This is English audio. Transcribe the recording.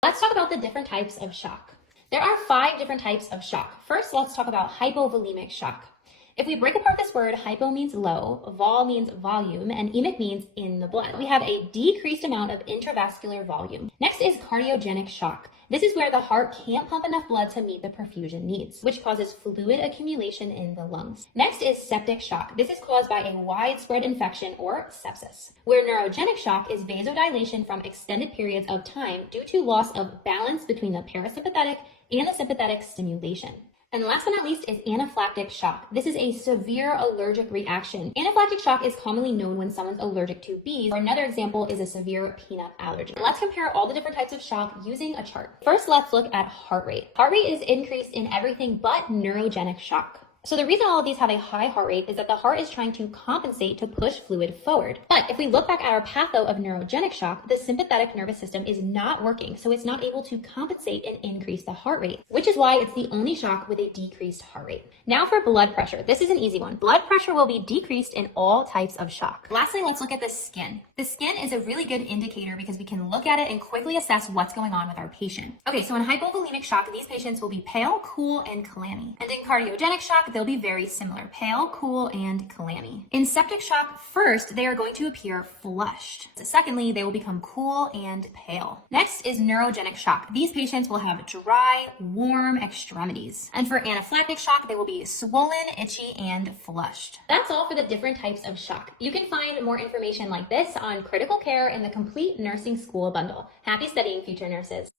Let's talk about the different types of shock. There are 5 different types of shock. First, let's talk about hypovolemic shock. If we break apart this word, hypo means low, vol means volume, and emic means in the blood. We have a decreased amount of intravascular volume. Next is cardiogenic shock. This is where the heart can't pump enough blood to meet the perfusion needs, which causes fluid accumulation in the lungs. Next is septic shock. This is caused by a widespread infection or sepsis. Where neurogenic shock is vasodilation from extended periods of time due to loss of balance between the parasympathetic and the sympathetic stimulation. And last but not least is anaphylactic shock. This is a severe allergic reaction. Anaphylactic shock is commonly known when someone's allergic to bees, or another example is a severe peanut allergy. Let's compare all the different types of shock using a chart. First, let's look at heart rate. Heart rate is increased in everything but neurogenic shock. So the reason all of these have a high heart rate is that the heart is trying to compensate to push fluid forward. But if we look back at our patho of neurogenic shock, the sympathetic nervous system is not working, so it's not able to compensate and increase the heart rate, which is why it's the only shock with a decreased heart rate. Now for blood pressure. This is an easy one. Blood pressure will be decreased in all types of shock. Lastly, let's look at the skin. The skin is a really good indicator because we can look at it and quickly assess what's going on with our patient. Okay, so in hypovolemic shock, these patients will be pale, cool, and clammy. And in cardiogenic shock, they'll be very similar, pale, cool, and clammy. In septic shock, first, they are going to appear flushed. Secondly, they will become cool and pale. Next is neurogenic shock. These patients will have dry, warm extremities. And for anaphylactic shock, they will be swollen, itchy, and flushed. That's all for the different types of shock. You can find more information like this on critical care in the Complete Nursing School bundle. Happy studying, future nurses.